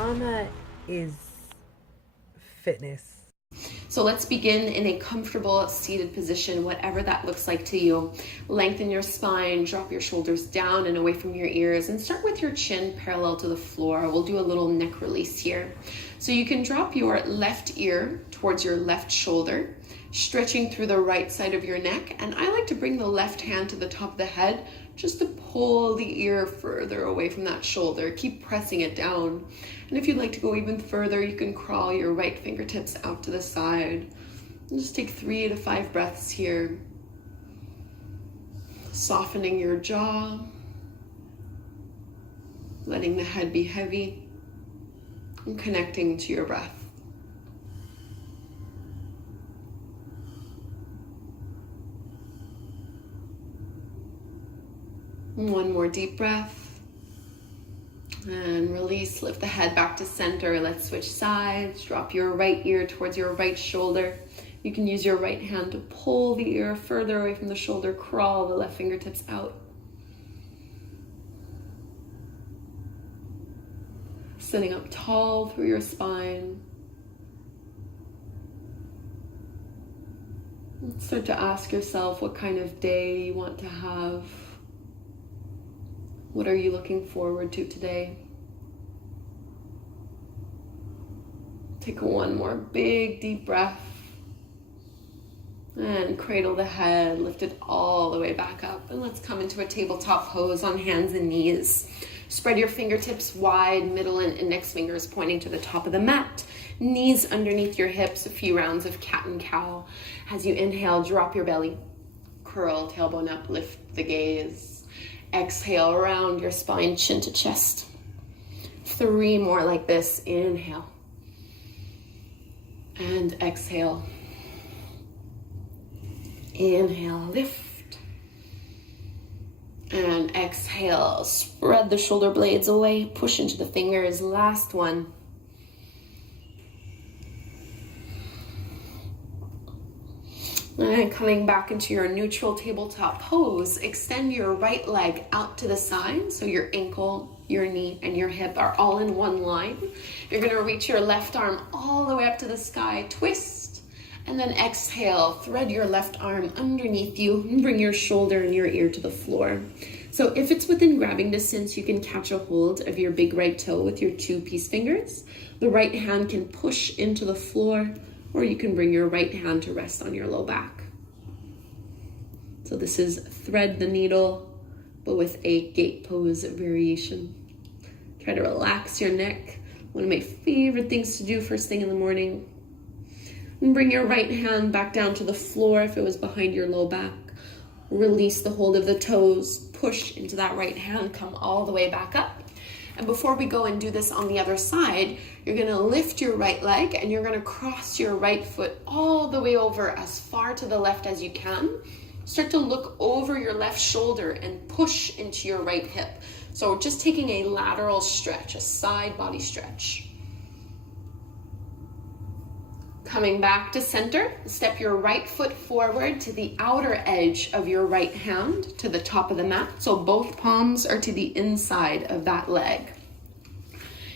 Trauma is fitness. So let's begin in a comfortable seated position, whatever that looks like to you. Lengthen your spine, drop your shoulders down and away from your ears, and start with your chin parallel to the floor. We'll do a little neck release here. So you can drop your left ear towards your left shoulder, stretching through the right side of your neck. And I like to bring the left hand to the top of the head just to pull the ear further away from that shoulder. Keep pressing it down. And if you'd like to go even further, you can crawl your right fingertips out to the side. And just take 3 to 5 breaths here. Softening your jaw. Letting the head be heavy. And connecting to your breath. One more deep breath. And release, lift the head back to center. Let's switch sides. Drop your right ear towards your right shoulder. You can use your right hand to pull the ear further away from the shoulder. Crawl the left fingertips out. Sitting up tall through your spine. Start to ask yourself what kind of day you want to have. What are you looking forward to today? Take one more big deep breath. And cradle the head, lift it all the way back up. And let's come into a tabletop pose on hands and knees. Spread your fingertips wide, middle and index fingers pointing to the top of the mat. Knees underneath your hips, a few rounds of cat and cow. As you inhale, drop your belly. Curl, tailbone up, lift the gaze. Exhale, round your spine, chin to chest. 3 more like this. Inhale. And exhale. Inhale, lift. And exhale, spread the shoulder blades away, push into the fingers. Last one. And coming back into your neutral tabletop pose, extend your right leg out to the side. So your ankle, your knee, and your hip are all in one line. You're gonna reach your left arm all the way up to the sky, twist, and then exhale, thread your left arm underneath you, and bring your shoulder and your ear to the floor. So if it's within grabbing distance, you can catch a hold of your big right toe with your 2 peace fingers. The right hand can push into the floor, or you can bring your right hand to rest on your low back. So this is thread the needle, but with a gate pose variation. Try to relax your neck. One of my favorite things to do first thing in the morning. And bring your right hand back down to the floor if it was behind your low back. Release the hold of the toes, push into that right hand, come all the way back up. And before we go and do this on the other side, you're gonna lift your right leg and you're gonna cross your right foot all the way over as far to the left as you can. Start to look over your left shoulder and push into your right hip. So just taking a lateral stretch, a side body stretch. Coming back to center, step your right foot forward to the outer edge of your right hand to the top of the mat. So both palms are to the inside of that leg.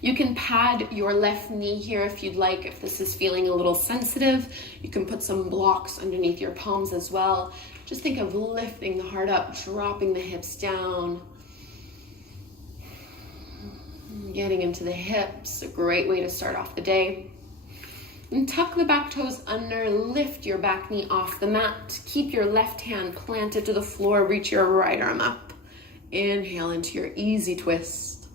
You can pad your left knee here if you'd like, if this is feeling a little sensitive. You can put some blocks underneath your palms as well. Just think of lifting the heart up, dropping the hips down. Getting into the hips, a great way to start off the day. And tuck the back toes under, lift your back knee off the mat. Keep your left hand planted to the floor, reach your right arm up. Inhale into your easy twist.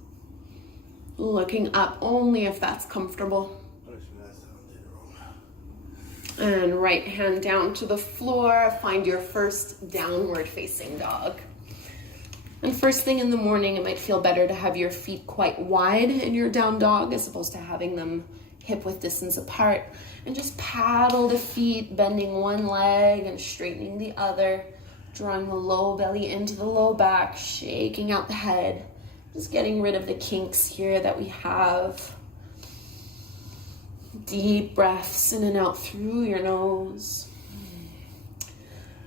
Looking up only if that's comfortable. And right hand down to the floor, find your first downward facing dog. And first thing in the morning, it might feel better to have your feet quite wide in your down dog as opposed to having them hip width distance apart. And just paddle the feet, bending one leg and straightening the other, drawing the low belly into the low back, shaking out the head. Just getting rid of the kinks here that we have. Deep breaths in and out through your nose.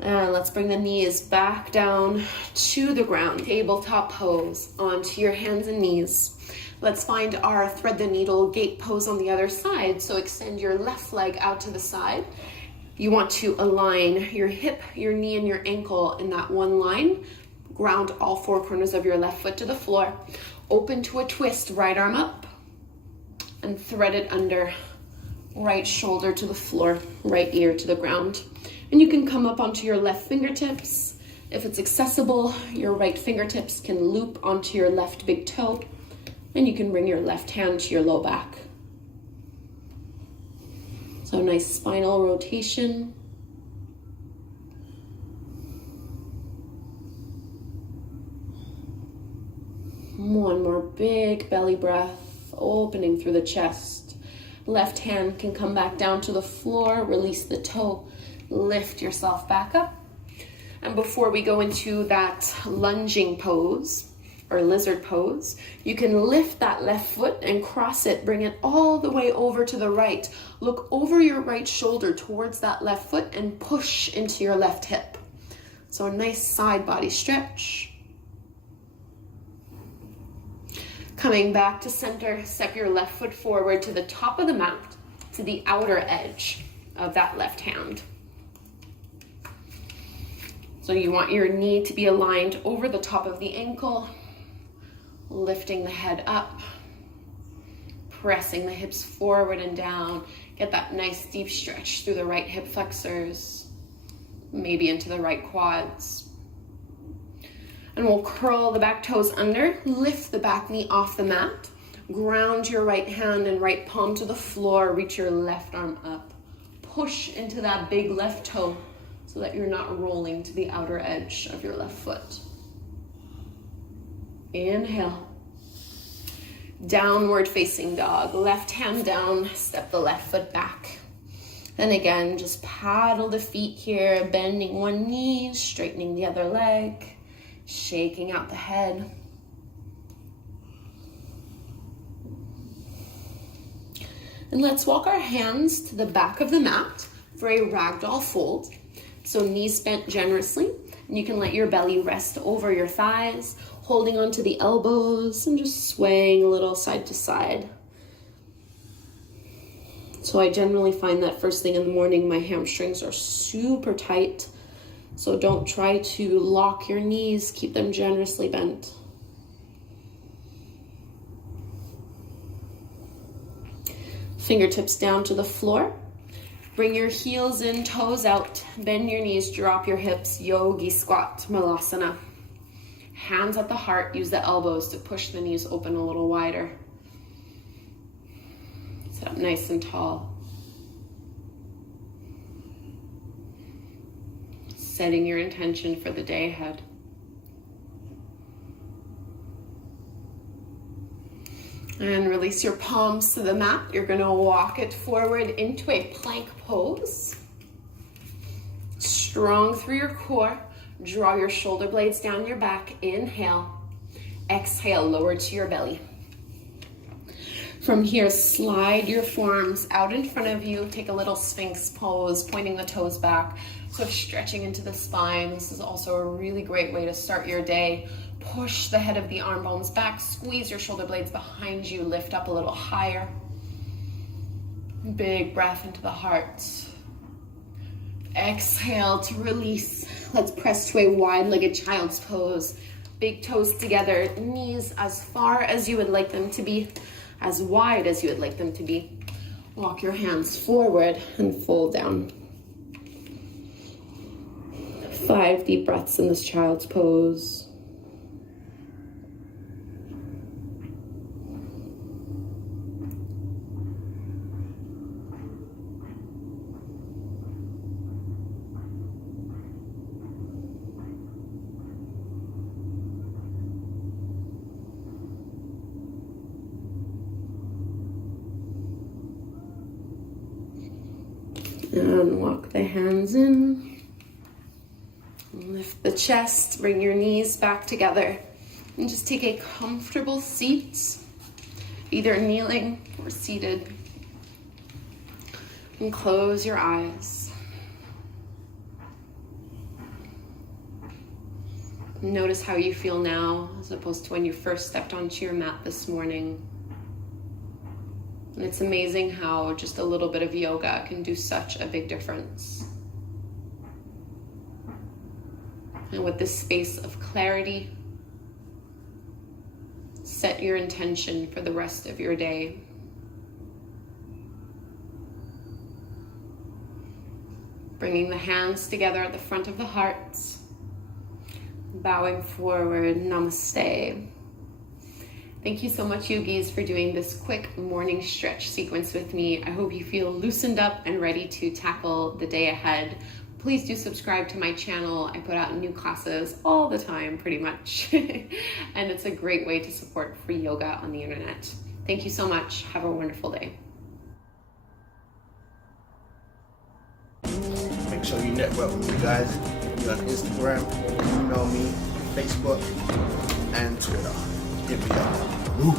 And let's bring the knees back down to the ground. Tabletop pose, onto your hands and knees. Let's find our thread the needle gate pose on the other side. So extend your left leg out to the side. You want to align your hip, your knee, and your ankle in that one line. Ground all four corners of your left foot to the floor. Open to a twist, right arm up, and thread it under. Right shoulder to the floor, right ear to the ground. And you can come up onto your left fingertips. If it's accessible, your right fingertips can loop onto your left big toe, and you can bring your left hand to your low back. So nice spinal rotation. One more big belly breath, opening through the chest. Left hand can come back down to the floor, release the toe, lift yourself back up. And before we go into that lunging pose or lizard pose, you can lift that left foot and cross it, bring it all the way over to the right. Look over your right shoulder towards that left foot and push into your left hip. So a nice side body stretch. Coming back to center, step your left foot forward to the top of the mat, to the outer edge of that left hand. So you want your knee to be aligned over the top of the ankle, lifting the head up, pressing the hips forward and down. Get that nice deep stretch through the right hip flexors, maybe into the right quads. And we'll curl the back toes under, lift the back knee off the mat, ground your right hand and right palm to the floor, reach your left arm up. Push into that big left toe so that you're not rolling to the outer edge of your left foot. Inhale. Downward facing dog, left hand down, step the left foot back. Then again, just paddle the feet here, bending one knee, straightening the other leg. Shaking out the head. And let's walk our hands to the back of the mat for a ragdoll fold. So knees bent generously, and you can let your belly rest over your thighs, holding onto the elbows and just swaying a little side to side. So I generally find that first thing in the morning, my hamstrings are super tight. So don't try to lock your knees, keep them generously bent. Fingertips down to the floor. Bring your heels in, toes out. Bend your knees, drop your hips, yogi squat, malasana. Hands at the heart, use the elbows to push the knees open a little wider. Sit up nice and tall. Setting your intention for the day ahead. And release your palms to the mat. You're going to walk it forward into a plank pose. Strong through your core. Draw your shoulder blades down your back. Inhale. Exhale, lower to your belly. From here, slide your forearms out in front of you. Take a little sphinx pose, pointing the toes back. So stretching into the spine. This is also a really great way to start your day. Push the head of the arm bones back. Squeeze your shoulder blades behind you. Lift up a little higher. Big breath into the heart. Exhale to release. Let's press to a wide-legged child's pose. Big toes together. Knees as far as you would like them to be. As wide as you would like them to be. Walk your hands forward and fold down. 5 deep breaths in this child's pose. And walk the hands in. Lift the chest, bring your knees back together, and just take a comfortable seat, either kneeling or seated. And close your eyes. Notice how you feel now as opposed to when you first stepped onto your mat this morning. And it's amazing how just a little bit of yoga can do such a big difference. And with this space of clarity, set your intention for the rest of your day. Bringing the hands together at the front of the heart, bowing forward, namaste. Thank you so much, yogis, for doing this quick morning stretch sequence with me. I hope you feel loosened up and ready to tackle the day ahead. Please do subscribe to my channel. I put out new classes all the time, pretty much. And it's a great way to support free yoga on the internet. Thank you so much. Have a wonderful day. Make sure you network with me, guys. You're on Instagram, email me, Facebook, and Twitter. Hit me up. Woo.